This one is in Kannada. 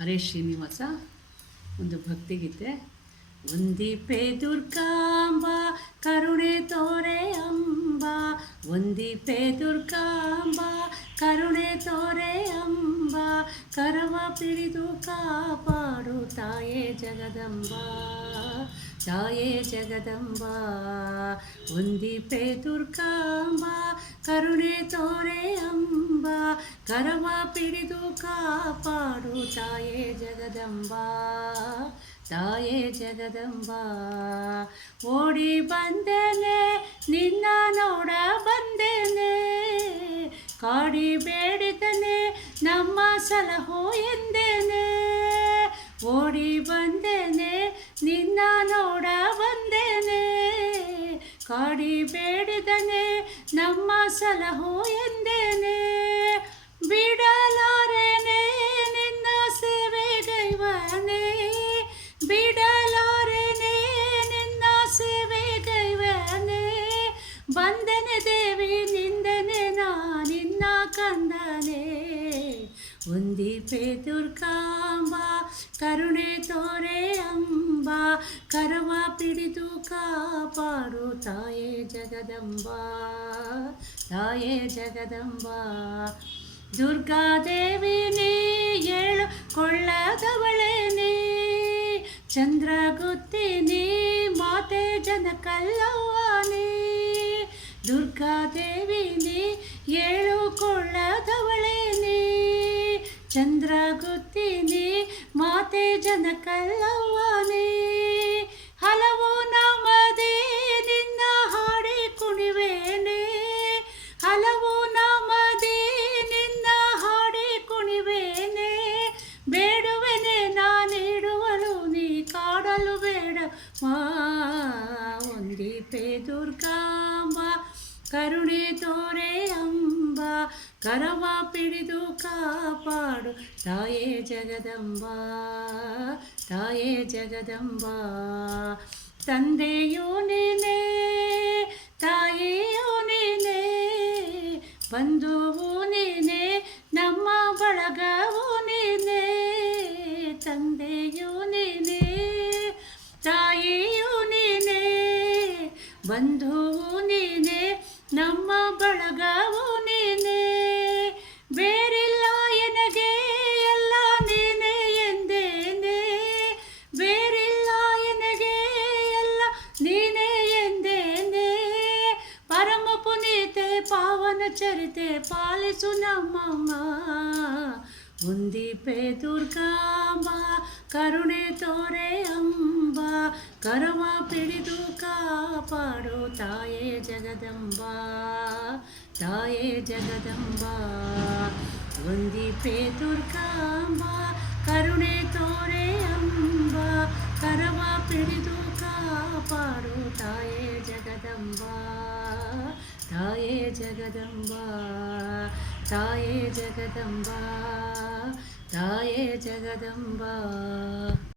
ಹರೇಶ್ ಶ್ರೀನಿವಾಸ ಒಂದು ಭಕ್ತಿಗೀತೆ. ವಂದಿಪೆ ದುರ್ಗಾಂಬ ಕರುಣೆ ತೋರೆ ಅಂಬ, ವಂದಿಪೆ ದುರ್ಗಾಂಬ ಕರುಣೆ ತೋರೆ ಅಂಬ, ಕರವ ಪಿಡಿದು ಕಾಪಾಡು ತಾಯೇ ಜಗದಂಬ, ತಾಯೇ ಜಗದಂಬ. ವಂದಿಪೆ ದುರ್ಗಾಂಬ ಕರುಣೆ ತೋರೆ ಅಂಬ, ಕರವ ಪಿಡಿದು ಕಾಪಾಡು ತಾಯೇ ಜಗದಂಬ, ತಾಯೇ ಜಗದಂಬ. ಓಡಿ ಬಂದೇನೆ ನಿನ್ನ ನೋಡ ಬಂದೇನೆ, ಕಾಡಿ ಬೇಡಿದನೆ ನಮ್ಮ ಸಲಹೋ ಎಂದೇನೆ. ಓಡಿ ಬಂದೇನೆ ನಿನ್ನ ನೋಡ ಬಂದೇನೆ, ಕಾಡಿ ಬೇಡಿದನೆ ನಮ್ಮ ಸಲಹೋ ಎಂದೇನೆ. ಬಿಡಲಾರೆನೆ ನಿನ್ನ ಸೇವೆಗೈವನೆ, ಬಿಡಲಾರೆನೆ ನಿನ್ನ ಸೇವೆಗೈವನೆ. ಬಂದನೆ ದೇವಿ ನಿಂದನೆ ನಾ ನಿನ್ನ ಕಂದನೆ, ವಂದಿಪೆ ದುರ್ಗಾಂಬ ಕರುಣೆ ತೋರೆ ಅಂಬ, ಕರವ ಪಿಡಿದು ಕಾಪಾಡು ತಾಯೇ ಜಗದಂಬ, ತಾಯೇ ಜಗದಂಬ. ದುರ್ಗಾದೇವಿ ನೀ ಏಳು ಕೊಳ್ಳದವಳೇನೆ, ಚಂದ್ರಗುತ್ತಿನಿ ಮಾತೆ ಜನಕಲ್ಲವ್ವನೇ. ದುರ್ಗಾದೇವಿ ನೀ ಏಳು ಕೊಳ್ಳದವಳೇನೆ, ಚಂದ್ರಗುತ್ತಿನಿ ಮಾತೆ ಜನಕಲ್ಲವ್ವನೇ. ಹಲವು ನಾಮದೇ ನಿನ್ನ ಹಾಡಿ ಕುಣಿವೇನೆ, ಹಲವು ನಾಮದೇ ನಿನ್ನ ಹಾಡಿ ಕುಣಿವೇನೆ. ಬೇಡುವೆನೆ ನಾನಿಡುವಳು ನೀ ಕಾಡಲು ಬೇಡ ಮಾ, ವಂದಿಪೆ ದುರ್ಗಾಂಬ ಕರುಣೆ ತೋರೆ ಅಂಬ, ಕರವ ಪಿಡಿದು ಕಾಪಾಡು ತಾಯೇ ಜಗದಂಬ, ತಾಯೇ ಜಗದಂಬ. ತಂದೆಯೂ ನೀನೇ ತಾಯಿಯೂ ನೀನೇ, ಬಂಧುವು ನೀನೇ ನಮ್ಮ ಬಳಗವು ನೀನೇ. ತಂದೆಯೂ ನೀನೇ ತಾಯಿಯೂ ನೀನೇ, ಬಂಧುವು ನೀನೇ ನಮ್ಮ ಬಳಗವು ನೀನೇ. ಬೇರಿಲ್ಲ ಎನಗೆ ಎಲ್ಲ ನೀನೇ ಎಂದೇನೆ, ಬೇರಿಲ್ಲ ಎನಗೆ ಎಲ್ಲ ನೀನೇ ಎಂದೇನೆ. ಪರಮ ಪುನೀತೆ ಪಾವನ ಚರಿತೆ ಪಾಲಿಸು ನಮ್ಮಮ್ಮ, ವಂದಿಪೆ ದುರ್ಗಾಂಬ ಕರುಣೆ ತೋರೆ ಅಂಬ, ಕರವ ಪಿಡಿದು ಕಾಪಾಡು ತಾಯೇ ಜಗದಂಬ, ತಾಯೇ ಜಗದಂಬ. ವಂದಿಪೆ ದುರ್ಗಾಂಬ ಕರುಣೆ ತೋರೆ ಅಂಬ, ಕರವ ಪಿಡಿದು ಕಾಪಾಡು ತಾಯೇ ಜಗದಂಬ, ತಾಯೇ ಜಗದಂಬ, ತಾಯೇ ಜಗದಂಬ, ತಾಯೇ ಜಗದಂಬ.